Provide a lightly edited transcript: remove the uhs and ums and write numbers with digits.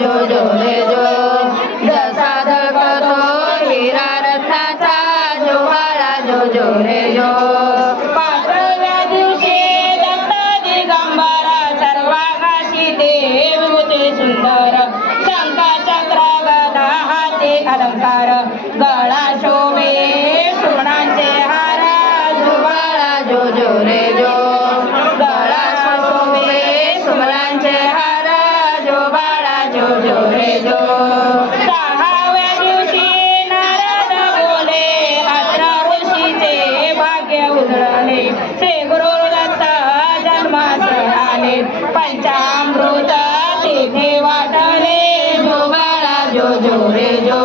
जो जो रे जो जसा धडकतो हिरा रत्नाचा जो बाळा जो जो रे जो पाचव्या दिवशी दत्त दिगंबर सर्वांगाशी देव होते सुंदर शंखा चक्र गदा हाती अलंकार गळा शोभे सुवर्णांचे हार जो बाळा जो जो रे जो गळा शोभे सुवर्णांचे हार जो बाळा जो जो रे जो सहाव्या दिवशी नारद बोले अत्र ऋषीचे भाग्य उजळले श्री गुरु दत्त जन्मास आले पंचामृत तिथे वाटले जो बाळा जो जो रे जो